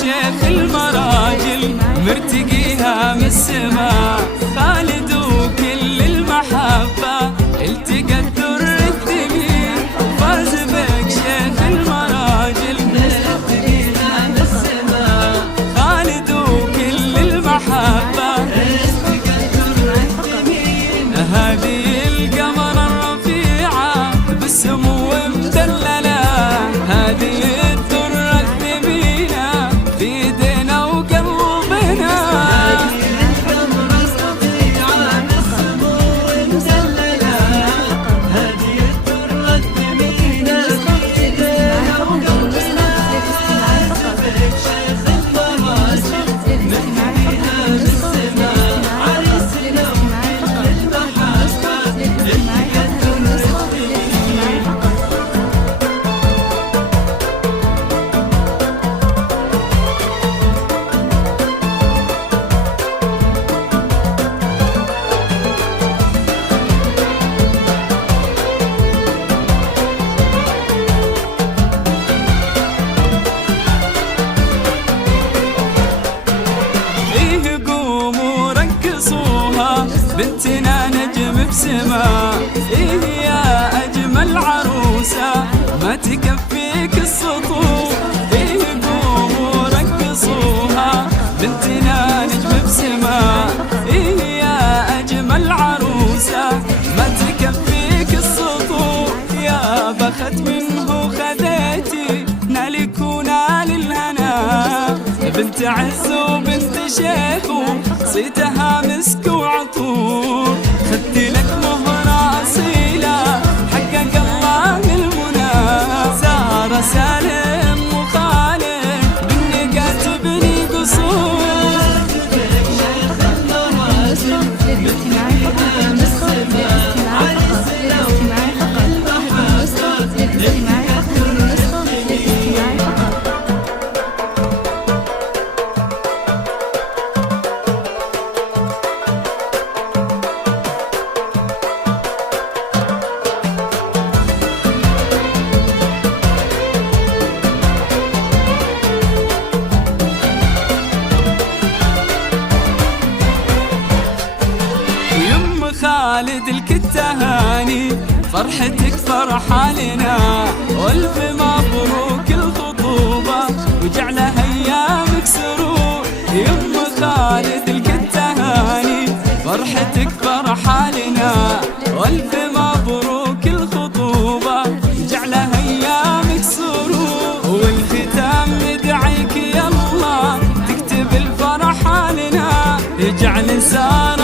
شيخ المراجل مرتقيها من السماء، خالد وكل المحبة التقى الدر الثمين. فاز بك شيخ المراجل مرتقيها من السماء، خالد وكل المحبة التقى الدر الثمين. هذه القمر الرفيعة بالسمو مدللة، هذه بنتنا نجم بسما، إيه يا أجمل عروسة ما تكفيك السطور. إيه قوموا رقصوها بنتنا نجم بسما، إيه يا أجمل عروسة ما تكفيك السطور. يا بخت منه خذيتي نالك ونال الهنا، بنت عز وبنت شيخ صيتها مسك وعطور. خدت لك مهرة أصيلة حقق الله المنى، سارة سالم وخالد بالنقات بني قصور. خالد الكتهاني فرحتك فرحة لنا، والف مبروك الخطوبة وجعلها ايامك سرور. يم خالد الكتهاني فرحتك فرحة لنا، والف مبروك الخطوبة وجعلها ايامك سرور. والختام ندعيك يا الله تكتب الفرحة لنا، اجعل سارة